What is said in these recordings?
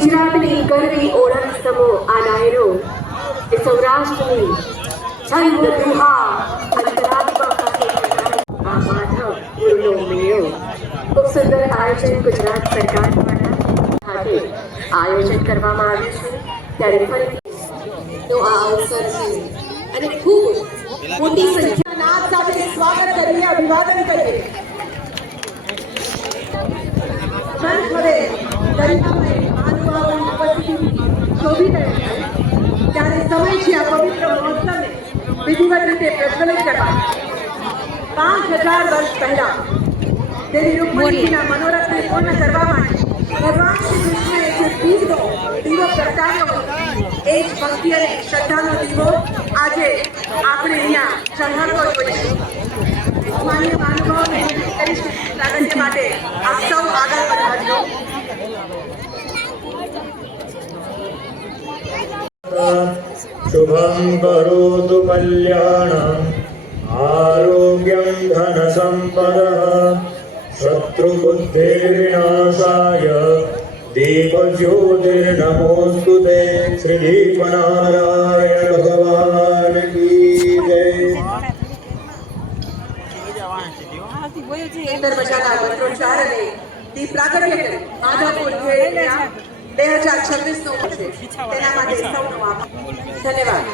ગુજરાતની ગરવી ઓળખ સમો આ ડાયરો એ સૌરાષ્ટ્રની છંદ દુહા અંતરાત્મા સાથે આ માધવ ગુરુનો મેળો ખૂબ સુંદર આયોજન ગુજરાત સરકાર દ્વારા ખાતે આયોજન કરવામાં આવ્યું છે ત્યારે ફરીથી તો આ અવસર છે અને ખૂબ મોટી સંખ્યામાં નાદ સાથે સ્વાગત કરીને અભિવાદન કરીએ મંચ હવે ગરિમામય મહાનુભાવોની ઉપસ્થિતિથી શોભી રહ્યો છે ત્યારે સમય છે આ પવિત્ર મહોત્સવને વિધિવત રીતે પ્રજ્વલિત કરવા 5000 વર્ષ પહેલા દેવી રૂકમણીજીના મનોરથને પૂર્ણ કરવા માટે ભગવાન શ્રી કૃષ્ણએ જે દીવો પ્રગટાવ્યો એ જ ભક્તિ અને શ્રદ્ધાનો દીવો આજે આપણે અહીંયા ચઢાવતો જોઈએ માન્ય મહાનુભાવોને કરીશ પ્રાગટ્ય માટે આપ સૌ આગળ વધારજો शुभं करोतु कल्याणं आरोग्यं धनसम्पदः शत्रुबुद्धिर्विनाशाय दीपज्योतिर्नमोऽस्तु ते श्रीदीपनारायण भगवान की जय। દરવાજાના મંત્રોચ્ચાર અને દીપ પ્રાગટ્ય કરી માધવપુર ખેડના 2026 નો છે તેના માટે સૌનો આભાર ધન્યવાદ।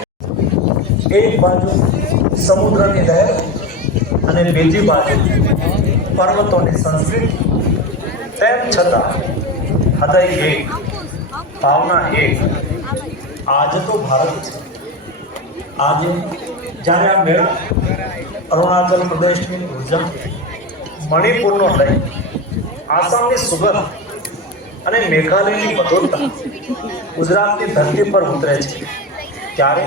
એક બાજુ સમુદ્રની લહેર અને બીજી બાજુ પર્વતોની સંસ્કૃતિ તેમ છતાં હૃદય એક ભાવના એક આજ તો ભારત છે। આજે જ્યારે આ મેળા અરુણાચલ પ્રદેશની ઉર્જા મણિપુરનો લય આસામની સુગંધ અને મેઘાલયની મધુરતા ગુજરાતની ધરતી પર ઉતરે છે ત્યારે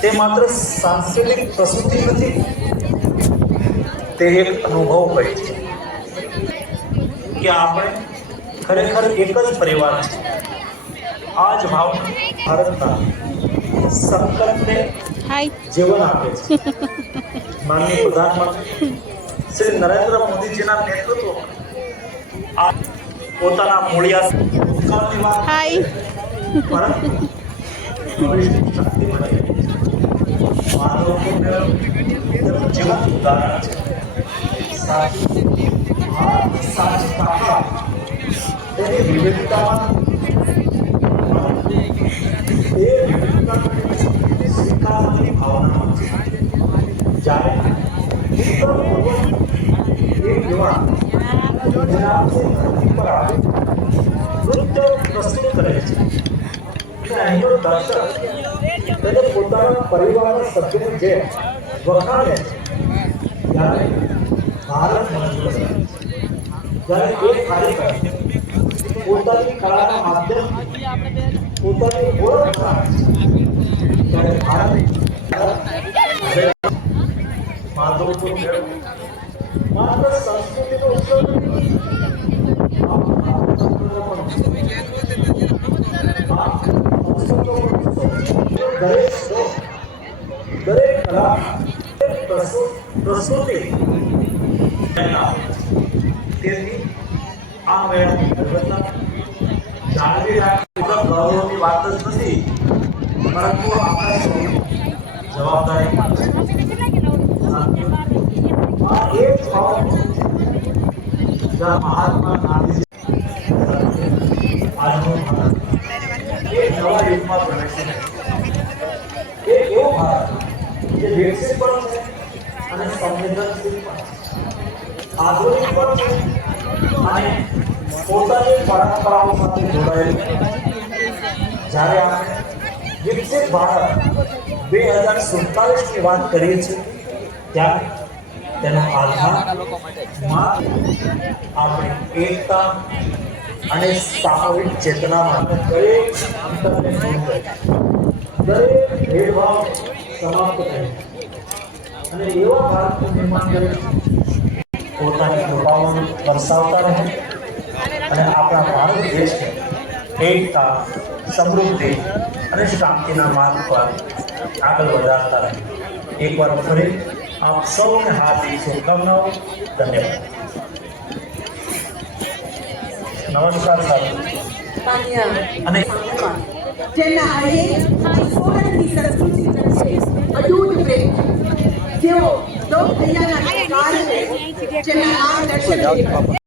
તે માત્ર સાંસ્કૃતિક પ્રસ્તુતિ નથી, તે એક અનુભવ હોય છે કે આપણે ખરેખર એક જ પરિવાર છે। આ જ ભાવ ભારતના સંકલ્પને જીવન આપે છે। માનનીય પ્રધાનમંત્રી શ્રી નરેન્દ્ર મોદીજીના નેતૃત્વમાં આ પોતાના મૂળિયા પરંતુ ભવિષ્યની શક્તિ બની માનવનું જીવન ઉદાહરણ છે। સાચી તાકાત તેની વિવિધતામાં એ વિવિધતા સ્વીકારવાની ભાવનામાં છે। જ્યારે એક યુવાન ગુજરાતની ધરતી પર આવે નૃત્ય પ્રસ્તુત કરે છે કે અહીંનો દર્શક તેને પોતાના પરિવારના સભ્યોની જેમ વખાણે છે। ત્યારે ભારત મજબૂત છે। જ્યારે એક કાર્યકર પોતાની કળાના માધ્યમથી પોતાની ઓળખ બનાવે છે ત્યારે ભારત માધવપુર મેળો માત્ર સંસ્કૃતિનો ઉત્સવ નથી, દરેક કલા પ્રસ્તુતિ તેથી આ મેળાની ગુણવત્તા જાળવી રાખવી ગૌરવની વાત જ નથી, પરંતુ આપણા સૌની જવાબદારી આ એક ભાવ જ્યાં મહાત્મા ગાંધીજી આજનો ભારત એક નવા યુગમાં પ્રવેશે છે। એક એવો ભારત જે વિકસિત પણ છે અને સંવેદનશીલ પણ છે, આધુનિક પણ છે અને પોતાની પરંપરાઓ સાથે જોડાયેલું છે। જ્યારે આપણે વિકસિત ભારત 2047ની વાત કરીએ છીએ ત્યારે તેનો આધાર આપણી એકતા અને સામૂહિક ચેતનામાં દરેક અંતરને દૂર કરે, દરેક ભેદભાવ સમાપ્ત કરે અને એવા ભારતનું નિર્માણ કરે પોતાની કૃપાઓને દર્શાવતા રહે અને આપણા ભારત દેશને એકતા, સમૃદ્ધિ અને શાંતિના માર્ગ પર આગળ વધારતા રહે। એકવાર ફરી आप सबने हार्दिक शुभकामनाओं। धन्यवाद। नमस्कार साथियों। માન્ય અને જેમના હૈયે અને સોલંકી સંસ્કૃતિ પ્રત્યે અતૂટ પ્રેમ છે. જેઓ લોક કલ્યાણના કાર્ય છે, જેમના માર્ગદર્શન હેઠળ